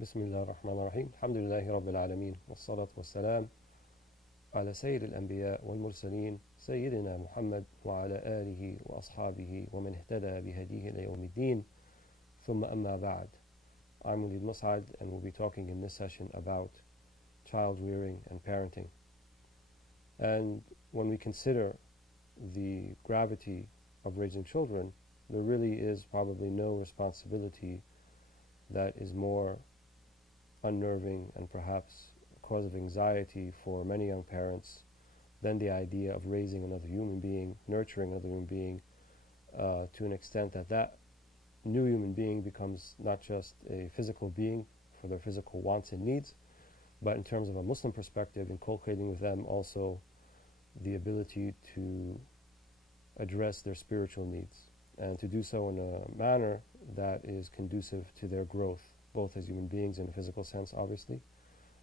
بسم الله الرحمن الرحيم الحمد لله رب العالمين والصلاة والسلام على سيد الأنبياء والمرسلين سيدنا محمد وعلى آله وأصحابه ومن اهتدى بهديه إلى يوم الدين ثم أما بعد. I'm Walead Mosaad, and we'll be talking in this session about child rearing and parenting. And when we consider the gravity of raising children, there really is probably no responsibility that is more unnerving and perhaps a cause of anxiety for many young parents than the idea of raising another human being, nurturing another human being, to an extent that that new human being becomes not just a physical being for their physical wants and needs, but in terms of a Muslim perspective, inculcating with them also the ability to address their spiritual needs, and to do so in a manner that is conducive to their growth, both as human beings in a physical sense, obviously,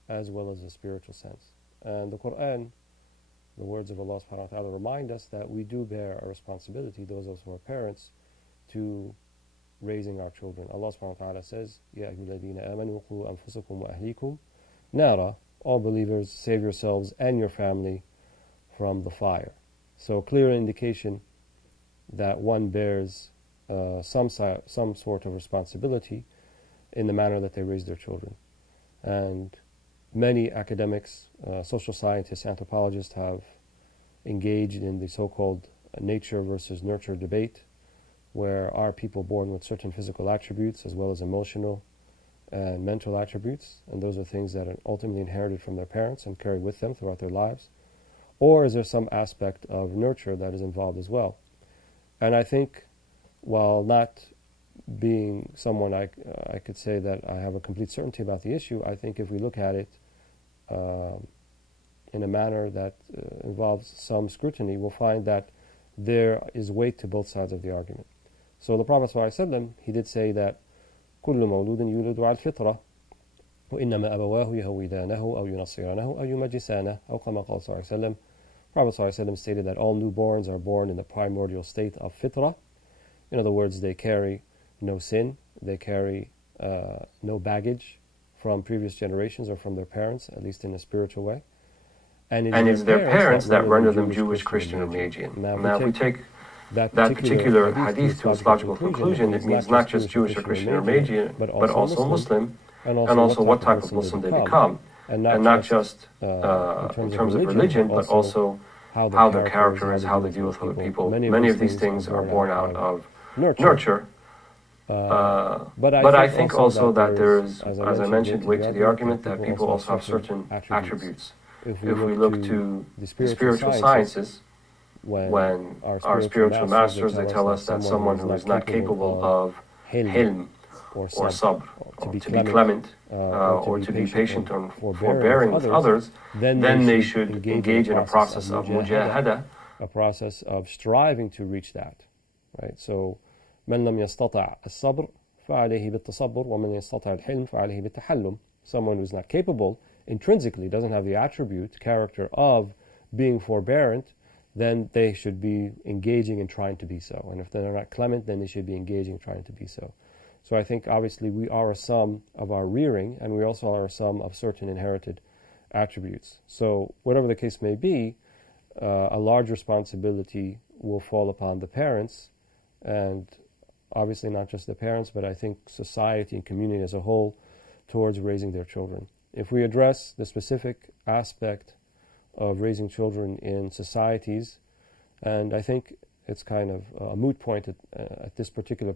as well as a spiritual sense. And the Quran, the words of Allah subhanahu wa ta'ala, remind us that we do bear a responsibility, those of us who are parents, to raising our children. Allah subhanahu wa ta'ala says, Ya ayyuhalladhina amanu qu anfusakum wa ahlikum nara, all believers, save yourselves and your family from the fire. So clear indication that one bears some sort of responsibility in the manner that they raise their children. And many academics, social scientists, anthropologists have engaged in the so-called nature versus nurture debate, where are people born with certain physical attributes as well as emotional and mental attributes, and those are things that are ultimately inherited from their parents and carry with them throughout their lives, or is there some aspect of nurture that is involved as well? And I think, while not being someone I could say that I have a complete certainty about the issue, I think if we look at it in a manner that involves some scrutiny, we'll find that there is weight to both sides of the argument. So the Prophet ﷺ, he did say that كل مولود يولد على الفطرة وإنما أبواه يهودانه أو ينصرانه أو يمجسانه أو كما قال صلى الله عليه وسلم. Prophet ﷺ stated that all newborns are born in the primordial state of fitrah. In other words, they carry no sin, they carry no baggage from previous generations or from their parents, at least in a spiritual way. And it's their parents that render them Jewish, Christian, or Magian. Now, if we take that particular hadith to its logical conclusion, it means not just Jewish or Christian or Magian, but also Muslim, and also what type of Muslim they become. And not just in terms of religion, but also how their character is, how they deal with other people. Many of these things are born out of nurture. But I think also that there is, as I mentioned, weight to the argument that people also have certain attributes. If we look to the spiritual sciences, when our spiritual masters, they tell us that someone who is not capable of hilm or sabr, to be clement, or to be patient or forbearing with others, then they should engage in a process of mujahada, a process of striving to reach that. Right? So, من لم يستطع الصبر فعليه بالتصبر ومن يستطع الحلم فعليه بالتحلم. Someone who's not capable, intrinsically doesn't have the attribute, character of being forbearant, then they should be engaging in trying to be so. And if they're not clement, then they should be engaging in trying to be so. So I think obviously we are a sum of our rearing, and we also are a sum of certain inherited attributes. So whatever the case may be, a large responsibility will fall upon the parents, and obviously not just the parents, but I think society and community as a whole, towards raising their children. If we address the specific aspect of raising children in societies, and I think it's kind of a moot point at this particular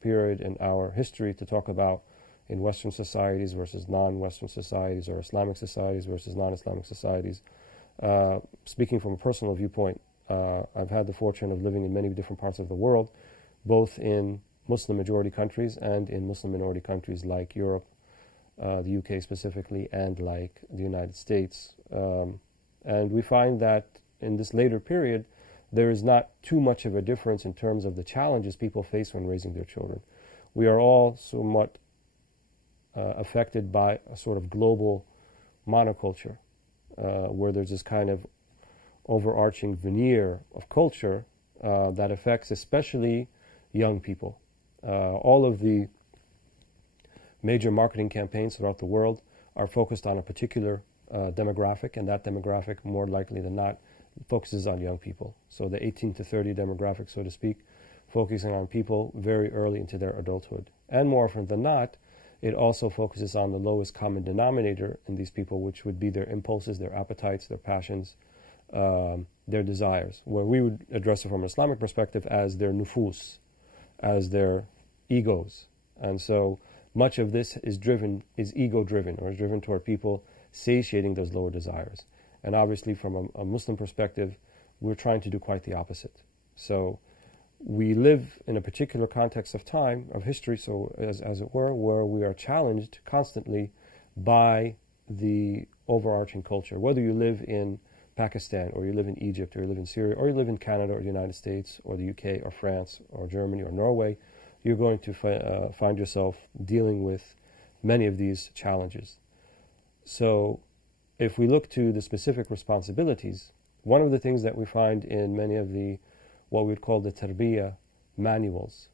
period in our history to talk about in Western societies versus non-Western societies, or Islamic societies versus non-Islamic societies. Speaking from a personal viewpoint, I've had the fortune of living in many different parts of the world, both in Muslim majority countries and in Muslim minority countries like Europe, the UK specifically, and like the United States. And we find that in this later period, there is not too much of a difference in terms of the challenges people face when raising their children. We are all somewhat affected by a sort of global monoculture, where there's this kind of overarching veneer of culture that affects especially young people. All of the major marketing campaigns throughout the world are focused on a particular demographic, and that demographic, more likely than not, focuses on young people. So the 18 to 30 demographic, so to speak, focusing on people very early into their adulthood. And more often than not, it also focuses on the lowest common denominator in these people, which would be their impulses, their appetites, their passions, their desires, where we would address it from an Islamic perspective as their nufus, as their egos. And so much of this is ego-driven, or is driven toward people satiating those lower desires. And obviously from a Muslim perspective, we're trying to do quite the opposite. So we live in a particular context of time, of history, so as it were, where we are challenged constantly by the overarching culture. Whether you live in Pakistan, or you live in Egypt, or you live in Syria, or you live in Canada, or the United States, or the UK, or France, or Germany, or Norway, you're going to find yourself dealing with many of these challenges. So if we look to the specific responsibilities, one of the things that we find in many of the what we would call the tarbiyah manuals,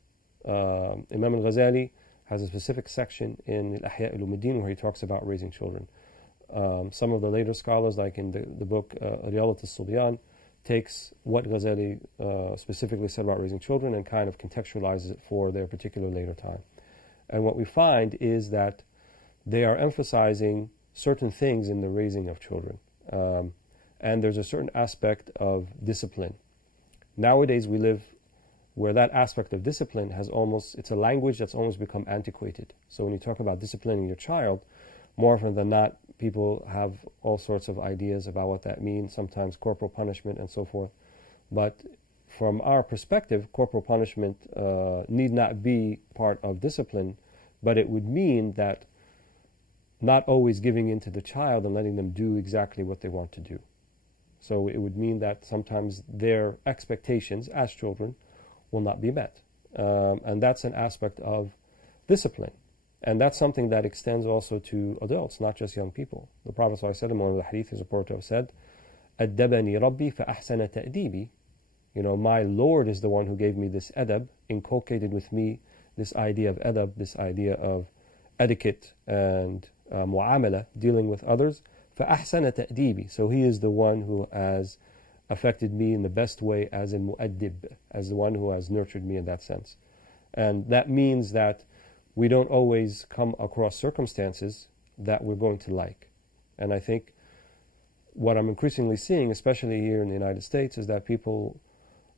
Imam al-Ghazali has a specific section in Al-Ahya al-Ulumuddin where he talks about raising children. Some of the later scholars, like in the book Riyadat al-Subyan, takes what Ghazali specifically said about raising children and kind of contextualizes it for their particular later time. And what we find is that they are emphasizing certain things in the raising of children. And there's a certain aspect of discipline. Nowadays we live where that aspect of discipline has it's a language that's almost become antiquated. So when you talk about disciplining your child, more often than not, people have all sorts of ideas about what that means, sometimes corporal punishment and so forth. But from our perspective, corporal punishment need not be part of discipline, but it would mean that not always giving in to the child and letting them do exactly what they want to do. So it would mean that sometimes their expectations as children will not be met. And that's an aspect of discipline. And that's something that extends also to adults, not just young people. The Prophet ﷺ in one of the hadith is reported to have said, أَدَّبَنِي رَبِّي فَأَحْسَنَ تَأْدِيبِي. You know, my Lord is the one who gave me this adab, inculcated with me this idea of adab, this idea of etiquette and mu'amala, dealing with others. فَأَحْسَنَ تَأْدِيبِي. So he is the one who has affected me in the best way as a mu'addib, as the one who has nurtured me in that sense. And that means that we don't always come across circumstances that we're going to like. And I think what I'm increasingly seeing, especially here in the United States, is that people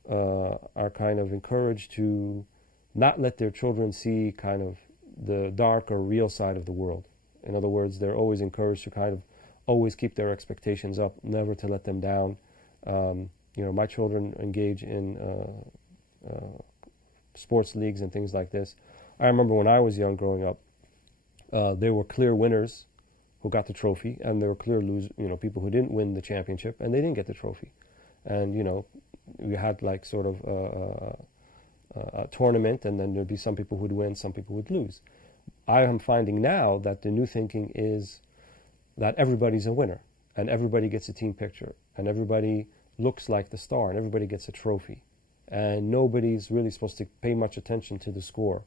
are kind of encouraged to not let their children see kind of the dark or real side of the world. In other words, they're always encouraged to kind of always keep their expectations up, never to let them down. You know, my children engage in sports leagues and things like this. I remember when I was young growing up, there were clear winners who got the trophy, and there were clear people who didn't win the championship, and they didn't get the trophy. And, you know, we had like sort of a tournament, and then there'd be some people who'd win, some people would lose. I am finding now that the new thinking is that everybody's a winner, and everybody gets a team picture, and everybody looks like the star, and everybody gets a trophy. And nobody's really supposed to pay much attention to the score.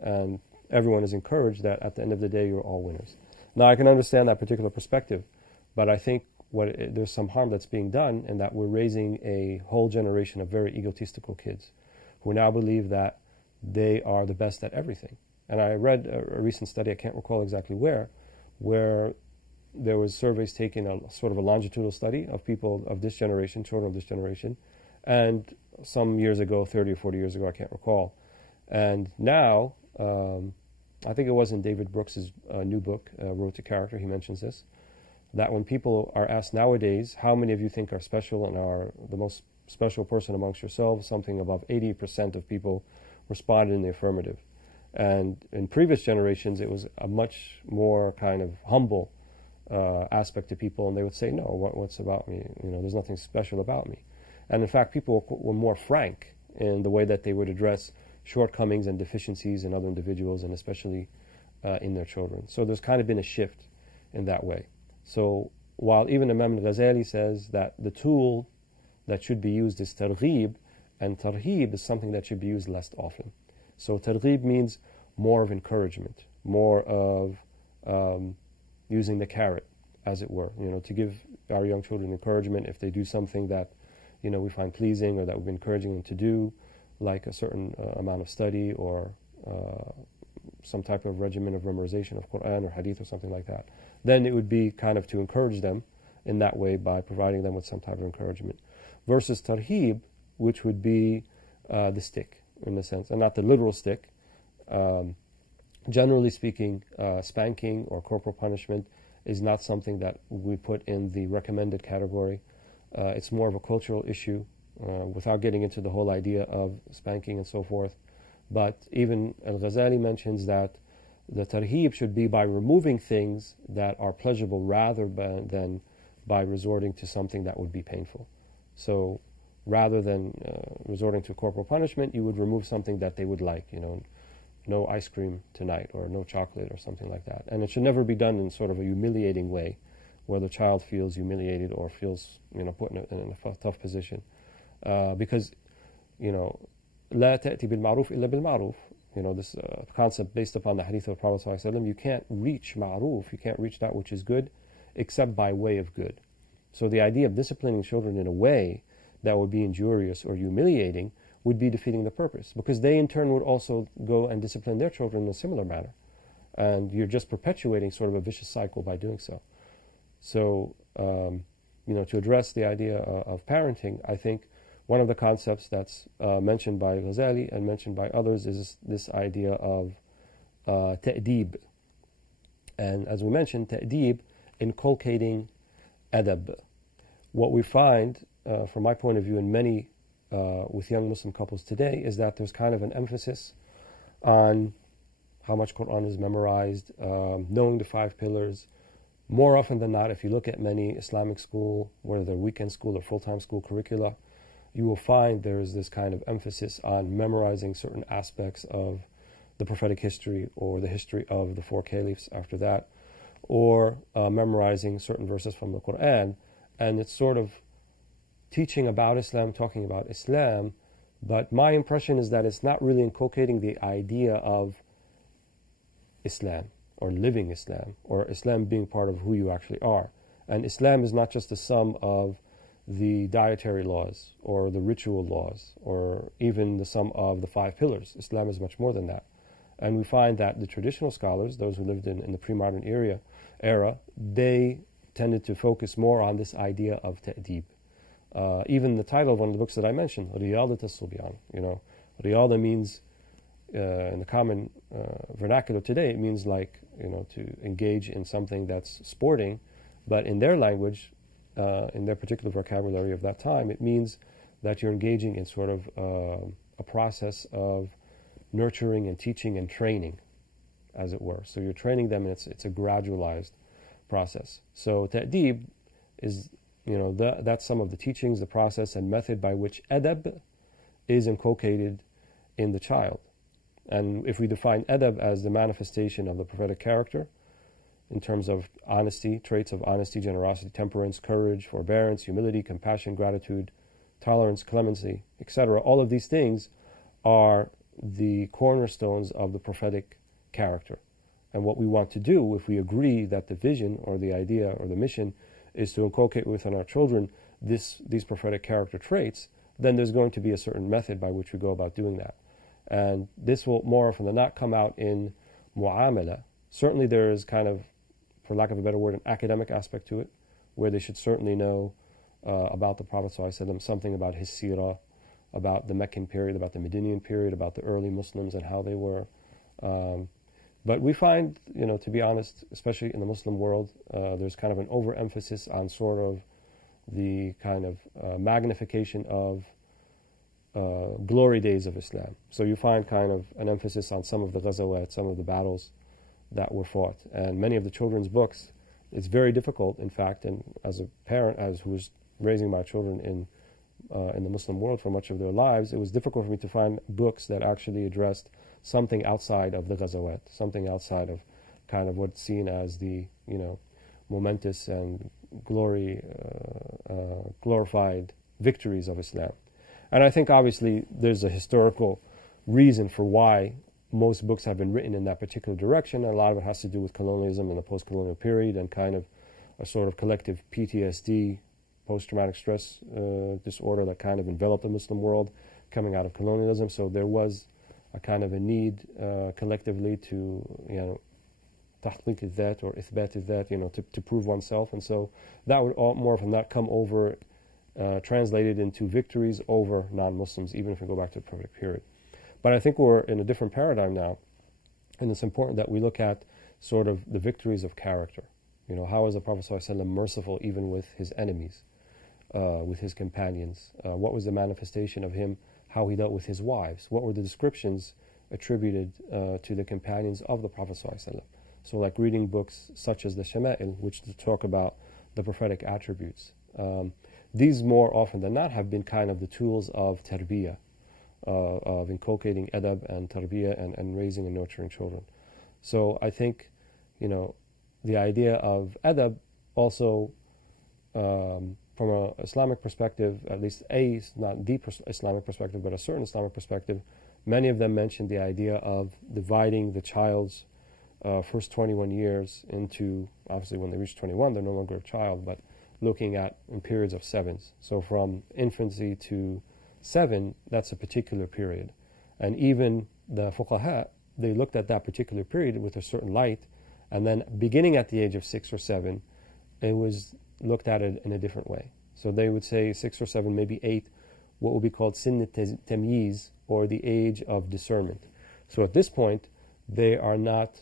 And everyone is encouraged that at the end of the day, you're all winners. Now, I can understand that particular perspective, but I think there's some harm that's being done in that we're raising a whole generation of very egotistical kids who now believe that they are the best at everything. And I read a recent study, I can't recall exactly where there was surveys taken, a sort of a longitudinal study of people of this generation, children of this generation, and some years ago, 30 or 40 years ago, I can't recall. And now, I think it was in David Brooks' new book, Road to Character, he mentions this, that when people are asked nowadays, how many of you think are special and are the most special person amongst yourselves, something above 80% of people responded in the affirmative. And in previous generations, it was a much more kind of humble aspect to people, and they would say, no, what's about me? You know, there's nothing special about me. And in fact, people were more frank in the way that they would address shortcomings and deficiencies in other individuals, and especially in their children. So there's kind of been a shift in that way. So while even Imam al-Ghazali says that the tool that should be used is targhib, and tarhib is something that should be used less often. So targhib means more of encouragement, more of using the carrot, as it were, to give our young children encouragement if they do something that, we find pleasing or that we've been encouraging them to do, like a certain amount of study or some type of regimen of memorization of Quran or Hadith or something like that. Then it would be kind of to encourage them in that way by providing them with some type of encouragement. Versus tarhib, which would be the stick, in a sense, and not the literal stick. Generally speaking, spanking or corporal punishment is not something that we put in the recommended category. It's more of a cultural issue, without getting into the whole idea of spanking and so forth. But even Al-Ghazali mentions that the tarhib should be by removing things that are pleasurable rather than by resorting to something that would be painful. So rather than resorting to corporal punishment, you would remove something that they would like, no ice cream tonight or no chocolate or something like that. And it should never be done in sort of a humiliating way where the child feels humiliated or feels, put in a tough position. Because, لا تأتي بالمعروف إلا بالمعروف. This concept based upon the hadith of the Prophet ﷺ, you can't reach ma'ruf, you can't reach that which is good, except by way of good. So the idea of disciplining children in a way that would be injurious or humiliating would be defeating the purpose, because they in turn would also go and discipline their children in a similar manner. And you're just perpetuating sort of a vicious cycle by doing so. So, to address the idea of parenting, I think one of the concepts that's mentioned by Ghazali and mentioned by others is this idea of ta'deeb. And as we mentioned, ta'deeb, inculcating adab. What we find, from my point of view, in many with young Muslim couples today, is that there's kind of an emphasis on how much Quran is memorized, knowing the 5 pillars. More often than not, if you look at many Islamic school, whether they're weekend school or full-time school curricula, you will find there is this kind of emphasis on memorizing certain aspects of the prophetic history or the history of the 4 caliphs after that, or memorizing certain verses from the Quran. And it's sort of teaching about Islam, talking about Islam, but my impression is that it's not really inculcating the idea of Islam or living Islam, or Islam being part of who you actually are. And Islam is not just the sum of the dietary laws or the ritual laws or even the sum of the 5 pillars. Islam is much more than that. And we find that the traditional scholars, those who lived in the pre-modern era, they tended to focus more on this idea of ta'deeb. Even the title of one of the books that I mentioned, Riyadat al-Subyan, Riyada means, in the common vernacular today, it means like, to engage in something that's sporting, but in their language, in their particular vocabulary of that time, it means that you're engaging in sort of a process of nurturing and teaching and training, as it were. So you're training them, and it's a gradualized process. So ta'deeb is, that's some of the teachings, the process and method by which adab is inculcated in the child. And if we define adab as the manifestation of the prophetic character, in terms of honesty, traits of honesty, generosity, temperance, courage, forbearance, humility, compassion, gratitude, tolerance, clemency, etc., all of these things are the cornerstones of the prophetic character. And what we want to do, if we agree that the vision or the idea or the mission is to inculcate within our children these prophetic character traits, then there's going to be a certain method by which we go about doing that. And this will more often than not come out in mu'amala. Certainly there is kind of, for lack of a better word, an academic aspect to it, where they should certainly know about the Prophet ﷺ, something about his seerah, about the Meccan period, about the Medinian period, about the early Muslims and how they were. But we find, to be honest, especially in the Muslim world, there's kind of an overemphasis on sort of the kind of magnification of glory days of Islam. So you find kind of an emphasis on some of the ghazawat, some of the battles that were fought. And many of the children's books, it's very difficult, in fact, and as a parent, who was raising my children in the Muslim world for much of their lives, it was difficult for me to find books that actually addressed something outside of the ghazawat, something outside of kind of what's seen as the, momentous and glorified victories of Islam. And I think obviously there's a historical reason for why, most books have been written in that particular direction. A lot of it has to do with colonialism in the post-colonial period and kind of a sort of collective PTSD, post-traumatic stress disorder that kind of enveloped the Muslim world coming out of colonialism. So there was a kind of a need collectively to, tahqiq al-dhat or ithbat al-dhat, to prove oneself. And so that would all, more often not come over, translated into victories over non-Muslims, even if we go back to the Prophetic period. But I think we're in a different paradigm now, and it's important that we look at sort of the victories of character. How is the Prophet ﷺ merciful even with his enemies, with his companions? What was the manifestation of him, how he dealt with his wives? What were the descriptions attributed to the companions of the Prophet ﷺ? So like reading books such as the Shama'il, which talk about the prophetic attributes. These more often than not have been kind of the tools of tarbiyah, of inculcating adab and tarbiyah and raising and nurturing children. So I think, the idea of adab also, from an Islamic perspective, at least not the Islamic perspective, but a certain Islamic perspective, many of them mention the idea of dividing the child's first 21 years into, obviously when they reach 21, they're no longer a child, but looking at in periods of sevens. So from infancy to 7, that's a particular period. And even the fuqaha, they looked at that particular period with a certain light, and then beginning at the age of 6 or 7, it was looked at it in a different way. So they would say 6 or 7, maybe 8, what would be called sin tamyiz, or the age of discernment. So at this point, they are not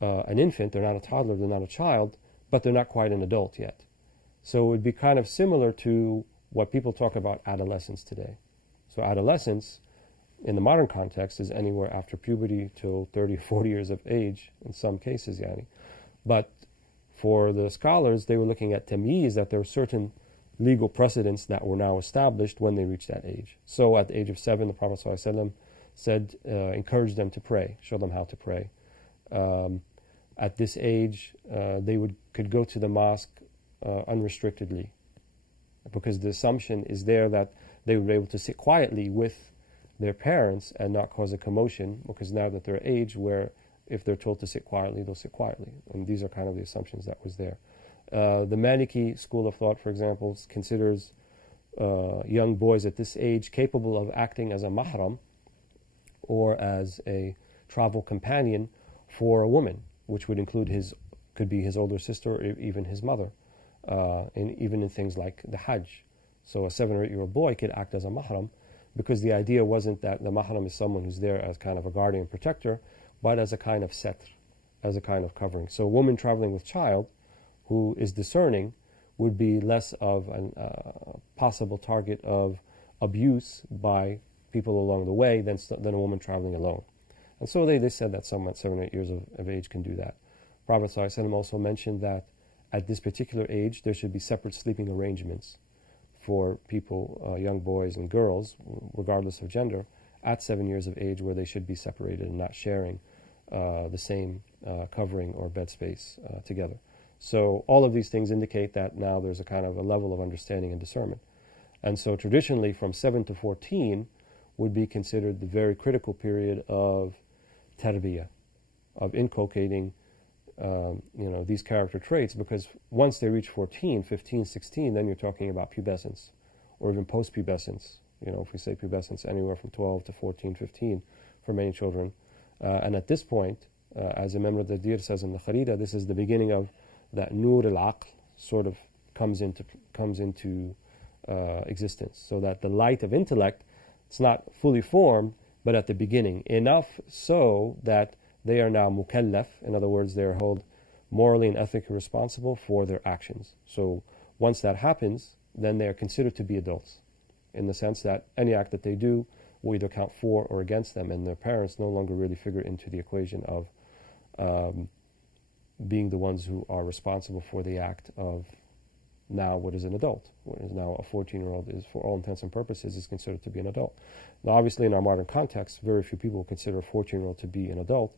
an infant, they're not a toddler, they're not a child, but they're not quite an adult yet. So it would be kind of similar to what people talk about adolescence today. So adolescence, in the modern context, is anywhere after puberty till 30, 40 years of age, in some cases, But for the scholars, they were looking at tamyiz, that there are certain legal precedents that were now established when they reached that age. So at the age of 7, the Prophet ﷺ said, encourage them to pray, show them how to pray. At this age, they could go to the mosque unrestrictedly, because the assumption is there that they would be able to sit quietly with their parents and not cause a commotion, because now that they're at age where if they're told to sit quietly, they'll sit quietly. And these are kind of the assumptions that was there. The Maliki school of thought, for example, considers young boys at this age capable of acting as a mahram or as a travel companion for a woman, which would include could be his older sister or even his mother, and even in things like the Hajj. So a 7 or 8-year-old boy could act as a mahram, because the idea wasn't that the mahram is someone who's there as kind of a guardian protector, but as a kind of setr, as a kind of covering. So a woman traveling with child who is discerning would be less of a possible target of abuse by people along the way than a woman traveling alone. And so they said that someone at 7 or 8 years of age can do that. Prophet ﷺ also mentioned that at this particular age there should be separate sleeping arrangements for people, young boys and girls, regardless of gender, at 7 years of age, where they should be separated and not sharing the same covering or bed space together. So all of these things indicate that now there's a kind of a level of understanding and discernment. And so traditionally from 7 to 14 would be considered the very critical period of tarbiyah, of inculcating these character traits, because once they reach 14, 15, 16, then you're talking about pubescence, or even post-pubescence. If we say pubescence, anywhere from 12 to 14, 15 for many children. And at this point, as a member of the Dir says in the Kharida, this is the beginning of that nur al-aql sort of comes into existence, so that the light of intellect, it's not fully formed, but at the beginning, enough so that they are now mukallaf. In other words, they are held morally and ethically responsible for their actions. So once that happens, then they are considered to be adults, in the sense that any act that they do will either count for or against them, and their parents no longer really figure into the equation of being the ones who are responsible for the act of now what is an adult. What is now a 14-year-old is, for all intents and purposes, is considered to be an adult. Now, obviously, in our modern context, very few people consider a 14-year-old to be an adult,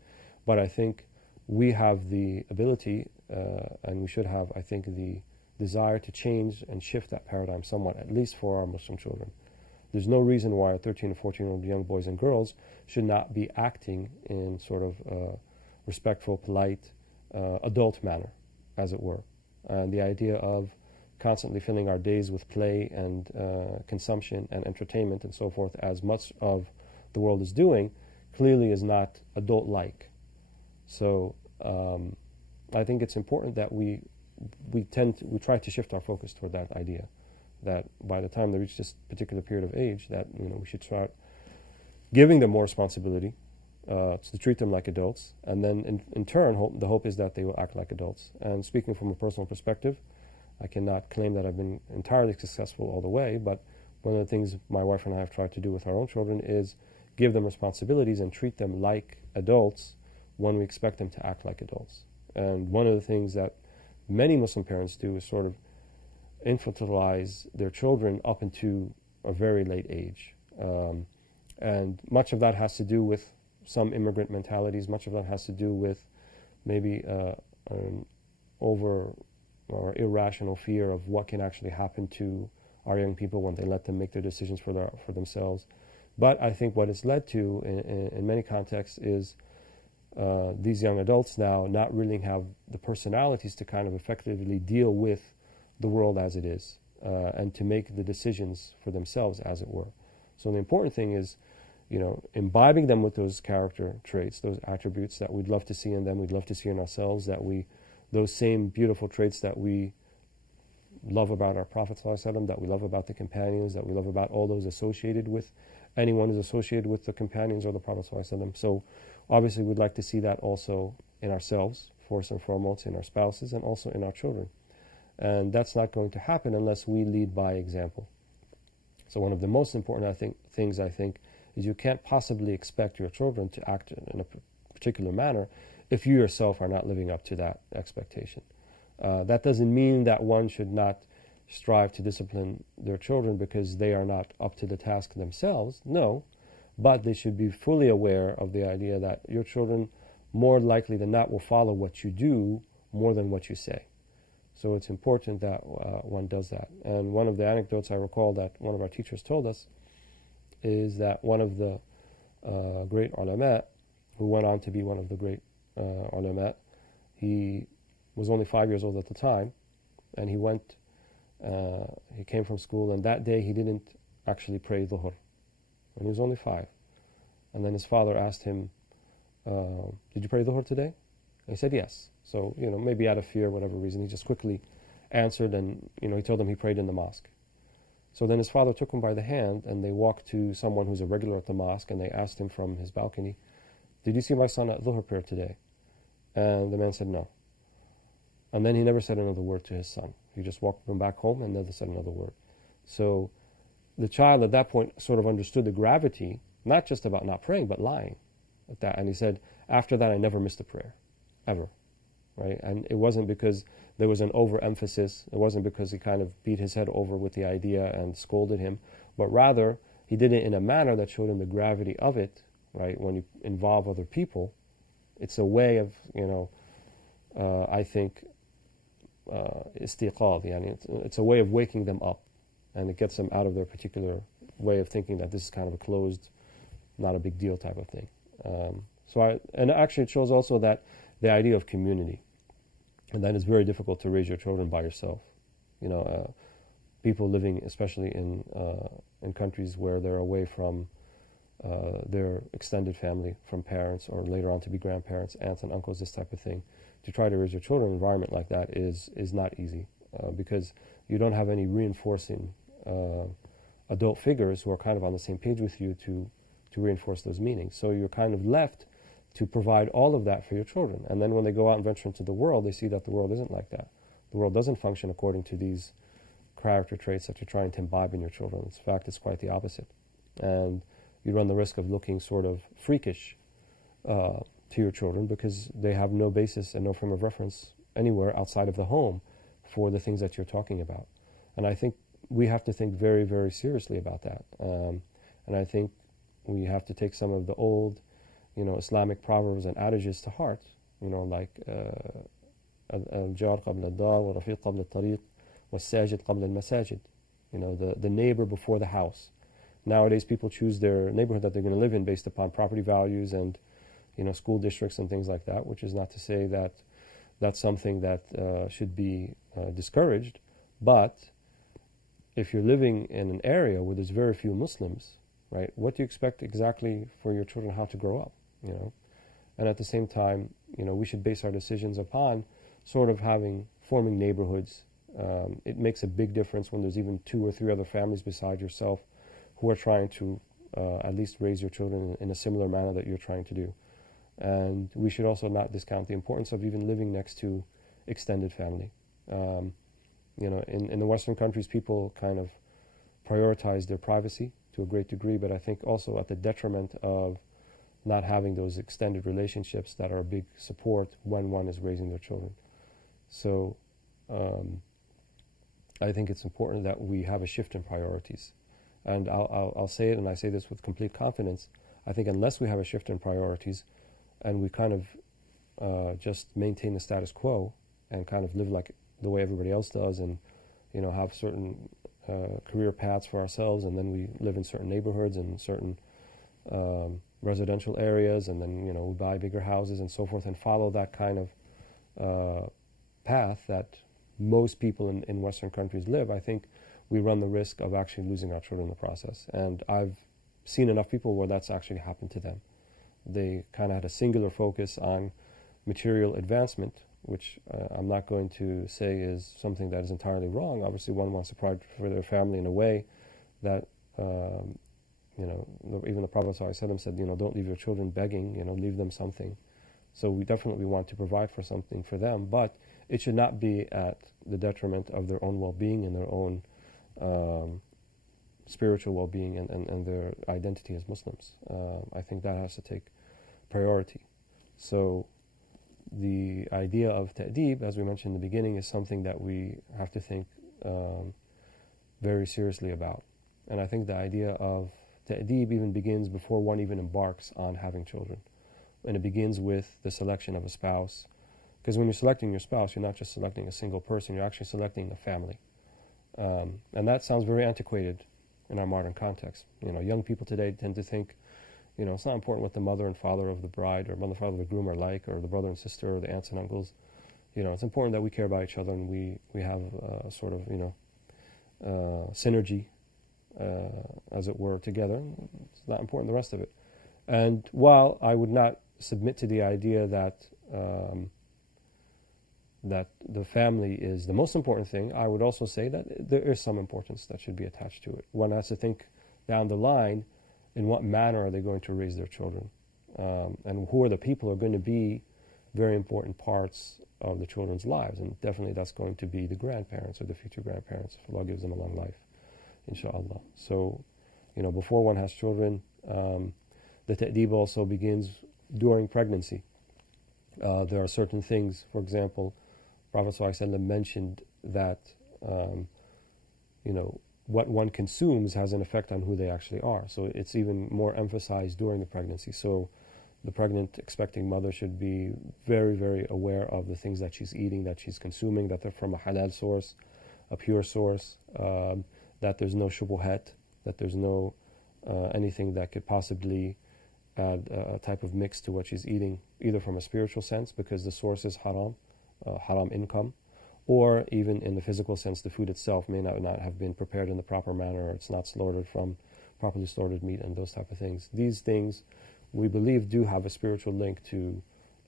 but I think we have the ability, and we should have, I think, the desire to change and shift that paradigm somewhat, at least for our Muslim children. There's no reason why 13 or 14-year-old young boys and girls should not be acting in sort of respectful, polite, adult manner, as it were. And the idea of constantly filling our days with play and consumption and entertainment and so forth, as much of the world is doing, clearly is not adult-like. So I think it's important that we try to shift our focus toward that idea, that by the time they reach this particular period of age, that we should start giving them more responsibility, to treat them like adults, and then in turn, the hope is that they will act like adults. And speaking from a personal perspective, I cannot claim that I've been entirely successful all the way, but one of the things my wife and I have tried to do with our own children is give them responsibilities and treat them like adults when we expect them to act like adults. And one of the things that many Muslim parents do is sort of infantilize their children up into a very late age. And much of that has to do with some immigrant mentalities. Much of that has to do with maybe an over or irrational fear of what can actually happen to our young people when they let them make their decisions for themselves. But I think what it's led to in many contexts is these young adults now not really have the personalities to kind of effectively deal with the world as it is, and to make the decisions for themselves, as it were. So the important thing is, imbibing them with those character traits, those attributes that we'd love to see in them, we'd love to see in ourselves, those same beautiful traits that we love about our Prophet ﷺ, that we love about the companions, that we love about all those associated with anyone who's associated with the companions or the Prophet ﷺ. So obviously we'd like to see that also in ourselves, first and foremost, in our spouses, and also in our children. And that's not going to happen unless we lead by example. So one of the most important things I think is you can't possibly expect your children to act in a particular manner if you yourself are not living up to that expectation. That doesn't mean that one should not strive to discipline their children because they are not up to the task themselves. No, but they should be fully aware of the idea that your children more likely than not will follow what you do more than what you say. So it's important that one does that. And one of the anecdotes I recall that one of our teachers told us is that one of the great ulama, who went on to be one of the great ulama, he was only 5 years old at the time, and he came from school, and that day he didn't actually pray dhuhr, and he was only 5. And then his father asked him, did you pray dhuhr today? And he said yes. So, maybe out of fear, whatever reason, he just quickly answered, and, he told them he prayed in the mosque. So then his father took him by the hand, and they walked to someone who's a regular at the mosque, and they asked him from his balcony, did you see my son at dhuhr prayer today? And the man said no. And then he never said another word to his son. He just walked him back home and never said another word. So the child at that point sort of understood the gravity, not just about not praying, but lying at that. And he said, after that, I never missed a prayer, ever. Right? And it wasn't because there was an overemphasis. It wasn't because he kind of beat his head over with the idea and scolded him, but rather he did it in a manner that showed him the gravity of it. Right? When you involve other people, it's a way of, I think, istiqal. It's a way of waking them up, and it gets them out of their particular way of thinking that this is kind of a closed, not a big deal type of thing. And actually it shows also that the idea of community, and that it's very difficult to raise your children by yourself. People living, especially in countries where they're away from their extended family, from parents, or later on to be grandparents, aunts and uncles, this type of thing. To try to raise your children in an environment like that is not easy, because you don't have any reinforcing adult figures who are kind of on the same page with you to reinforce those meanings. So you're kind of left to provide all of that for your children. And then when they go out and venture into the world, they see that the world isn't like that. The world doesn't function according to these character traits that you're trying to imbibe in your children. In fact, it's quite the opposite. And you run the risk of looking sort of freakish to your children, because they have no basis and no frame of reference anywhere outside of the home for the things that you're talking about. And I think we have to think very, very seriously about that. And I think we have to take some of the old, Islamic proverbs and adages to heart, like al-jar qabla al-dar, wa rafiq qabla al-tariq, wa sajid qabla al-masajid. The neighbor before the house. Nowadays, people choose their neighborhood that they're going to live in based upon property values and, school districts and things like that, which is not to say that that's something that should be discouraged. But if you're living in an area where there's very few Muslims, right, what do you expect exactly for your children how to grow up, And at the same time, we should base our decisions upon sort of forming neighborhoods. It makes a big difference when there's even 2 or 3 other families beside yourself who are trying to at least raise your children in a similar manner that you're trying to do. And we should also not discount the importance of even living next to extended family. In the Western countries, people kind of prioritize their privacy to a great degree, but I think also at the detriment of not having those extended relationships that are a big support when one is raising their children. So I think it's important that we have a shift in priorities. And I'll say it, and I say this with complete confidence. I think unless we have a shift in priorities and we kind of just maintain the status quo and kind of live like the way everybody else does and, have certain career paths for ourselves, and then we live in certain neighborhoods and certain residential areas, and then, we buy bigger houses and so forth and follow that kind of path that most people in Western countries live, I think we run the risk of actually losing our children in the process. And I've seen enough people where that's actually happened to them. They kind of had a singular focus on material advancement, which I'm not going to say is something that is entirely wrong. Obviously, one wants to provide for their family in a way that, even the Prophet ﷺ said, don't leave your children begging, leave them something. So we definitely want to provide for something for them, but it should not be at the detriment of their own well-being and their own spiritual well-being and their identity as Muslims. I think that has to take priority. So the idea of ta'deeb, as we mentioned in the beginning, is something that we have to think very seriously about. And I think the idea of ta'deeb even begins before one even embarks on having children. And it begins with the selection of a spouse. Because when you're selecting your spouse, you're not just selecting a single person, you're actually selecting a family. And that sounds very antiquated in our modern context. Young people today tend to think, it's not important what the mother and father of the bride or mother and father of the groom are like, or the brother and sister or the aunts and uncles. It's important that we care about each other and we have a sort of, synergy, as it were, together. It's not important the rest of it. And while I would not submit to the idea that that the family is the most important thing, I would also say that there is some importance that should be attached to it. One has to think down the line, in what manner are they going to raise their children? And who are the people who are going to be very important parts of the children's lives? And definitely that's going to be the grandparents or the future grandparents, if Allah gives them a long life, inshallah. So, before one has children, the ta'deeb also begins during pregnancy. There are certain things, for example, Prophet ﷺ mentioned that, what one consumes has an effect on who they actually are. So it's even more emphasized during the pregnancy. So the pregnant, expecting mother should be very, very aware of the things that she's eating, that she's consuming, that they're from a halal source, a pure source, that there's no shubuhat, that there's no anything that could possibly add a type of mix to what she's eating, either from a spiritual sense, because the source is haram, haram income, or even in the physical sense, the food itself may not have been prepared in the proper manner, or it's not slaughtered from properly slaughtered meat and those type of things. These things, we believe, do have a spiritual link to,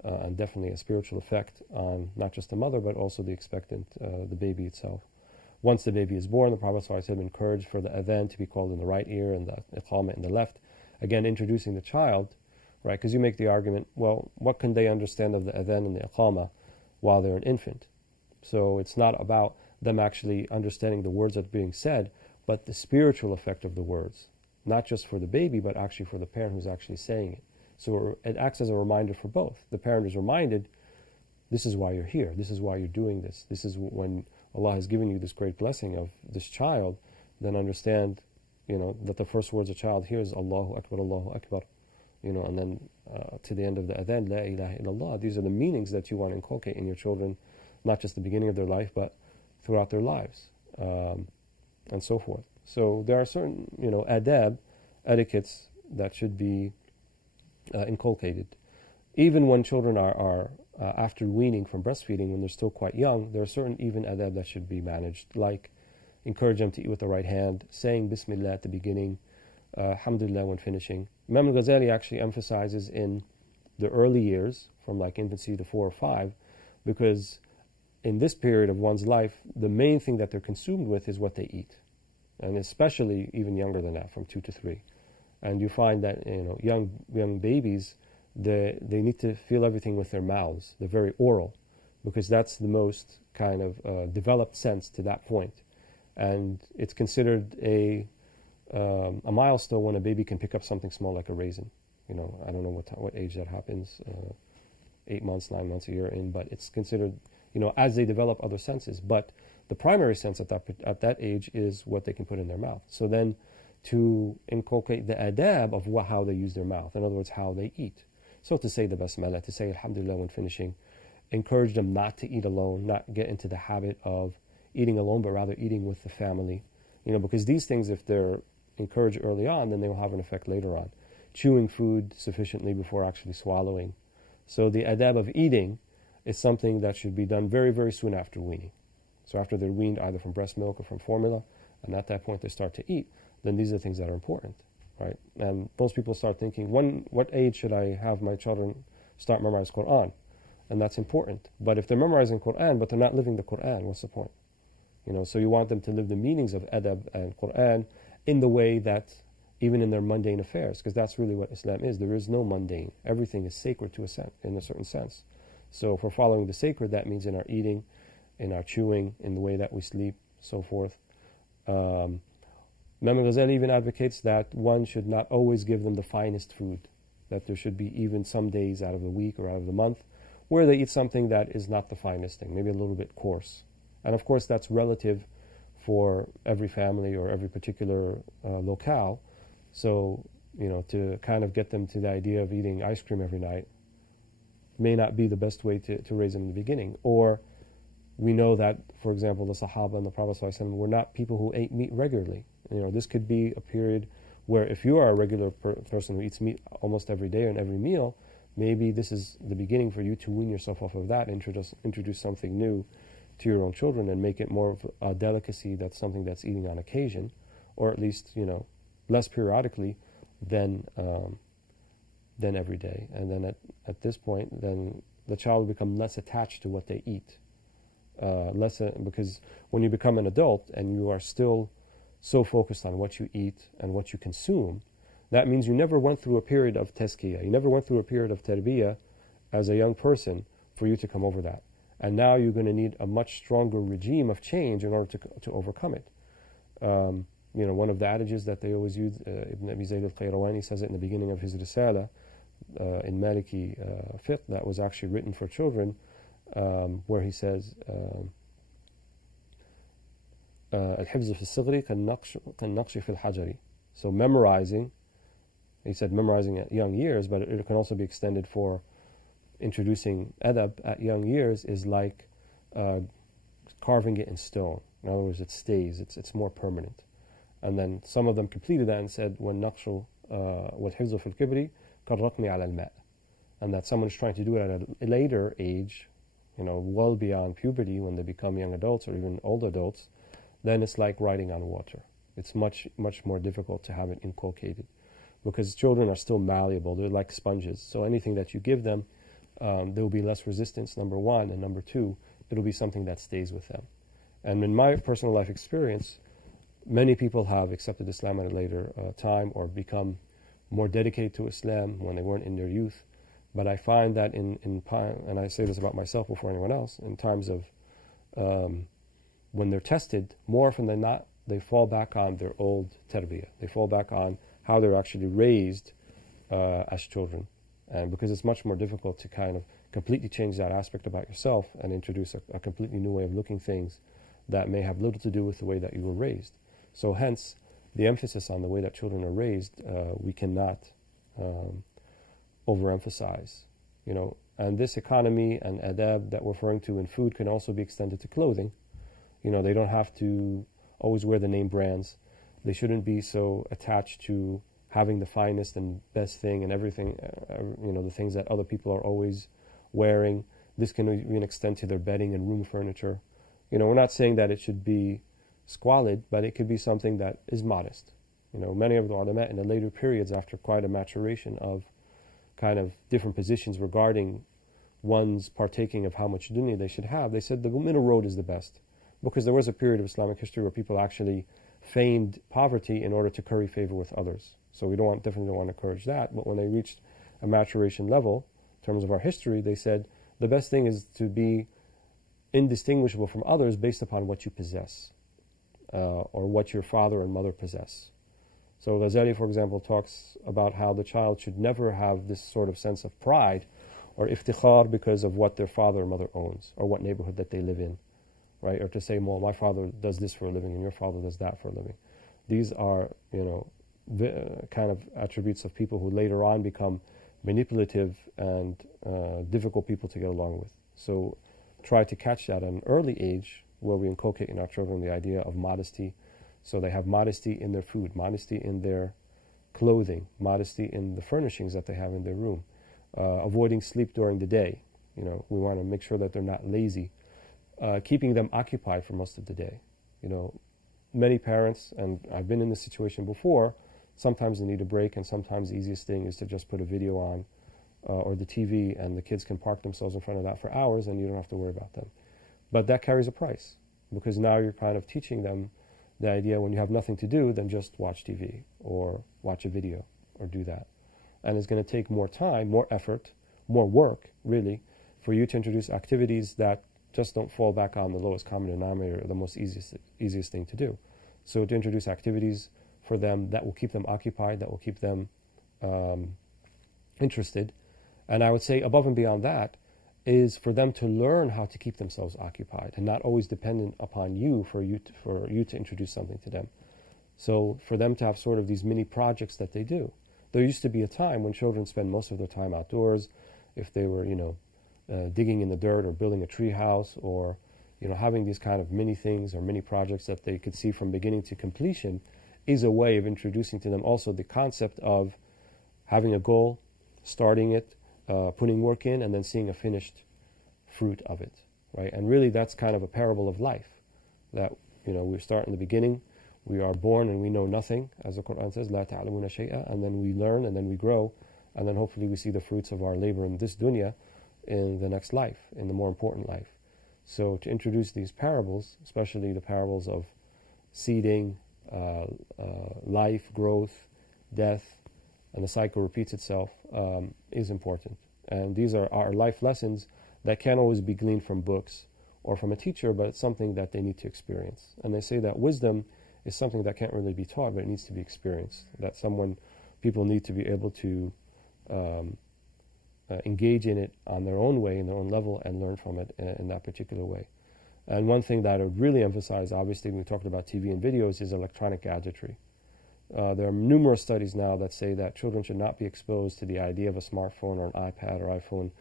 and definitely a spiritual effect on not just the mother, but also the expectant, the baby itself. Once the baby is born, the Prophet ﷺ encouraged for the adhan to be called in the right ear and the iqamah in the left. Again, introducing the child, right? Because you make the argument, well, what can they understand of the adhan and the iqamah while they're an infant? So it's not about them actually understanding the words that are being said, but the spiritual effect of the words, not just for the baby, but actually for the parent who's actually saying it. So it acts as a reminder for both. The parent is reminded, this is why you're here, this is why you're doing this. This is when Allah has given you this great blessing of this child, then understand, that the first words a child hears, Allahu Akbar, Allahu Akbar, and then to the end of the adhan, La ilaha illallah. These are the meanings that you want to inculcate in your children, not just the beginning of their life, but throughout their lives, and so forth. So there are certain, adab etiquettes that should be inculcated. Even when children are after weaning from breastfeeding, when they're still quite young, there are certain even adab that should be managed, like encourage them to eat with the right hand, saying Bismillah at the beginning, Alhamdulillah when finishing. Imam al-Ghazali actually emphasizes in the early years, from like infancy to 4 or 5, because in this period of one's life, the main thing that they're consumed with is what they eat, and especially even younger than that, from 2 to 3. And you find that young babies, they need to feel everything with their mouths. They're very oral, because that's the most kind of developed sense to that point. And it's considered a milestone when a baby can pick up something small like a raisin. I don't know what age that happens, 8 months, 9 months, a year in, but it's considered, as they develop other senses. But the primary sense at that age is what they can put in their mouth. So then to inculcate the adab of how they use their mouth, in other words, how they eat. So to say the basmalah, to say Alhamdulillah when finishing, encourage them not to eat alone, not get into the habit of eating alone, but rather eating with the family. Because these things, if they're encouraged early on, then they will have an effect later on. Chewing food sufficiently before actually swallowing. So the adab of eating is something that should be done very, very soon after weaning. So after they're weaned either from breast milk or from formula, and at that point they start to eat, then these are things that are important, right? And most people start thinking, what age should I have my children start memorizing Quran? And that's important. But if they're memorizing Quran, but they're not living the Quran, what's the point? So you want them to live the meanings of adab and Quran in the way that, even in their mundane affairs, because that's really what Islam is. There is no mundane. Everything is sacred in a certain sense. So if we're following the sacred, that means in our eating, in our chewing, in the way that we sleep, so forth. Imam Ghazali even advocates that one should not always give them the finest food, that there should be even some days out of the week or out of the month where they eat something that is not the finest thing, maybe a little bit coarse. And of course that's relative for every family or every particular locale. So, to kind of get them to the idea of eating ice cream every night may not be the best way to raise them in the beginning. Or we know that, for example, the Sahaba and the Prophet ﷺ were not people who ate meat regularly. This could be a period where if you are a regular person who eats meat almost every day and every meal, maybe this is the beginning for you to wean yourself off of that, introduce something new to your own children and make it more of a delicacy, that's something that's eating on occasion, or at least, less periodically than every day. And then at this point, then the child will become less attached to what they eat. Because when you become an adult and you are still so focused on what you eat and what you consume, that means you never went through a period of tazkiyah. You never went through a period of tarbiyah as a young person for you to come over that. And now you're going to need a much stronger regime of change in order to overcome it. One of the adages that they always use, Ibn Abi Zayd al-Qayrawani says it in the beginning of his Risala in Maliki fiqh, that was actually written for children, where he says, الحفظ في الصغر كالنقش في الحجر. So memorizing, he said memorizing at young years, but it can also be extended for introducing adab at young years, is like carving it in stone. In other words, it stays, it's more permanent. And then some of them completed that and said, وَالنَّقْشُ وَالْحِفْظُ فِي الْكِبْرِ كَالرَّقْمِ عَلَى الْمَاءِ. And that someone is trying to do it at a later age, well beyond puberty, when they become young adults or even old adults, then it's like riding on water. It's much, much more difficult to have it inculcated, because children are still malleable. They're like sponges. So anything that you give them, there will be less resistance, number one, and number two, it'll be something that stays with them. And in my personal life experience, many people have accepted Islam at a later time or become more dedicated to Islam when they weren't in their youth. But I find that and I say this about myself before anyone else, in times of when they're tested, more often than not, they fall back on their old tarbiyah. They fall back on how they're actually raised as children. And because it's much more difficult to kind of completely change that aspect about yourself and introduce a completely new way of looking things that may have little to do with the way that you were raised. So hence, the emphasis on the way that children are raised, we cannot overemphasize. And this economy and adab that we're referring to in food can also be extended to clothing. They don't have to always wear the name brands. They shouldn't be so attached to having the finest and best thing and everything, the things that other people are always wearing. This can even extend to their bedding and room furniture. We're not saying that it should be squalid, but it could be something that is modest. Many of the ulama in the later periods, after quite a maturation of kind of different positions regarding one's partaking of how much dunya they should have, they said the middle road is the best. Because there was a period of Islamic history where people actually feigned poverty in order to curry favor with others. So we definitely don't want to encourage that. But when they reached a maturation level, in terms of our history, they said the best thing is to be indistinguishable from others based upon what you possess, or what your father and mother possess. So Ghazali, for example, talks about how the child should never have this sort of sense of pride or iftikhar because of what their father or mother owns or what neighborhood that they live in, right? Or to say, well, my father does this for a living and your father does that for a living. These are, kind of attributes of people who later on become manipulative and difficult people to get along with. So try to catch that at an early age where we inculcate in our children the idea of modesty. So they have modesty in their food, modesty in their clothing, modesty in the furnishings that they have in their room, avoiding sleep during the day. We want to make sure that they're not lazy, keeping them occupied for most of the day. Many parents, and I've been in this situation before, sometimes they need a break, and sometimes the easiest thing is to just put a video on or the TV, and the kids can park themselves in front of that for hours, and you don't have to worry about them. But that carries a price, because now you're kind of teaching them the idea when you have nothing to do, then just watch TV or watch a video or do that. And it's going to take more time, more effort, more work, really, for you to introduce activities that just don't fall back on the lowest common denominator or the most easiest thing to do. So to introduce activities for them that will keep them occupied, that will keep them interested. And I would say above and beyond that is for them to learn how to keep themselves occupied and not always dependent upon you for you to introduce something to them. So for them to have sort of these mini projects that they do. There used to be a time when children spend most of their time outdoors, if they were, digging in the dirt or building a tree house or, having these kind of mini things or mini projects that they could see from beginning to completion is a way of introducing to them also the concept of having a goal, starting it, putting work in, and then seeing a finished fruit of it, right? And really that's kind of a parable of life, that, we start in the beginning, we are born and we know nothing, as the Quran says, لَا تَعْلَمُونَ شَيْئًا, and then we learn and then we grow, and then hopefully we see the fruits of our labor in this dunya in the next life, in the more important life. So to introduce these parables, especially the parables of seeding, life, growth, death, and the cycle repeats itself, is important. And these are our life lessons that can't always be gleaned from books or from a teacher, but it's something that they need to experience. And they say that wisdom is something that can't really be taught, but it needs to be experienced. That people need to be able to engage in it on their own way, in their own level, and learn from it in that particular way. And one thing that I would really emphasize, obviously, when we talked about TV and videos, is electronic gadgetry. There are numerous studies now that say that children should not be exposed to the idea of a smartphone or an iPad or iPhone,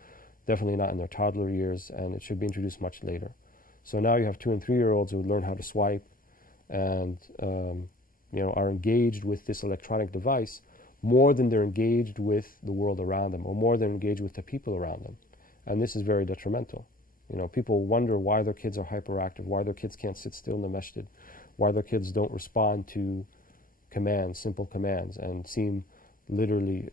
definitely not in their toddler years, and it should be introduced much later. So now you have 2- and 3-year-olds who learn how to swipe and are engaged with this electronic device more than they're engaged with the world around them, or more than engaged with the people around them. And this is very detrimental. People wonder why their kids are hyperactive, why their kids can't sit still in the masjid, why their kids don't respond to commands, simple commands, and seem literally,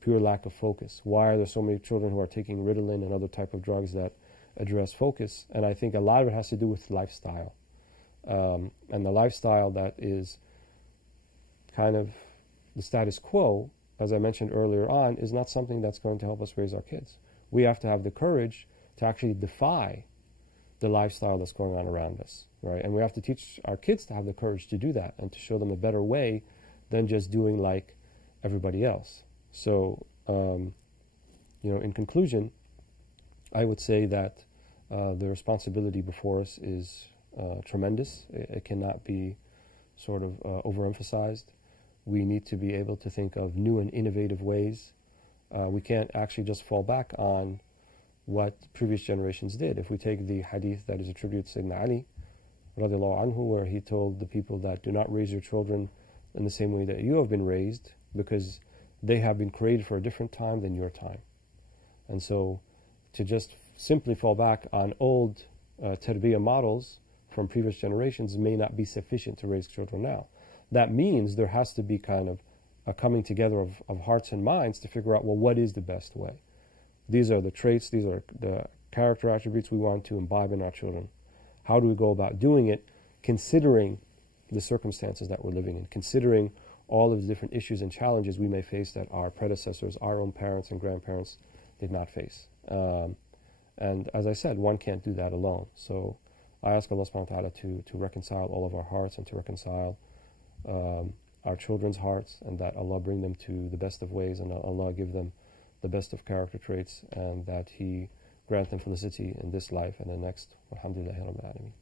pure lack of focus. Why are there so many children who are taking Ritalin and other type of drugs that address focus? And I think a lot of it has to do with lifestyle. And the lifestyle that is kind of the status quo, as I mentioned earlier on, is not something that's going to help us raise our kids. We have to have the courage to actually defy the lifestyle that's going on around us, right? And we have to teach our kids to have the courage to do that and to show them a better way than just doing like everybody else. So, in conclusion, I would say that the responsibility before us is tremendous. It cannot be sort of overemphasized. We need to be able to think of new and innovative ways. We can't actually just fall back on what previous generations did. If we take the hadith that is attributed to Sayyidina Ali, radiallahu anhu, where he told the people that do not raise your children in the same way that you have been raised, because they have been created for a different time than your time. And so to just simply fall back on old tarbiyah models from previous generations may not be sufficient to raise children now. That means there has to be kind of a coming together of hearts and minds to figure out, well, what is the best way? These are the traits, these are the character attributes we want to imbibe in our children. How do we go about doing it, considering the circumstances that we're living in, considering all of the different issues and challenges we may face that our predecessors, our own parents and grandparents did not face. And as I said, one can't do that alone. So I ask Allah subhanahu wa ta'ala to reconcile all of our hearts and to reconcile our children's hearts, and that Allah bring them to the best of ways, and that Allah give them the best of character traits, and that He grant them felicity in this life and the next. Alhamdulillah Rabbil Alameen.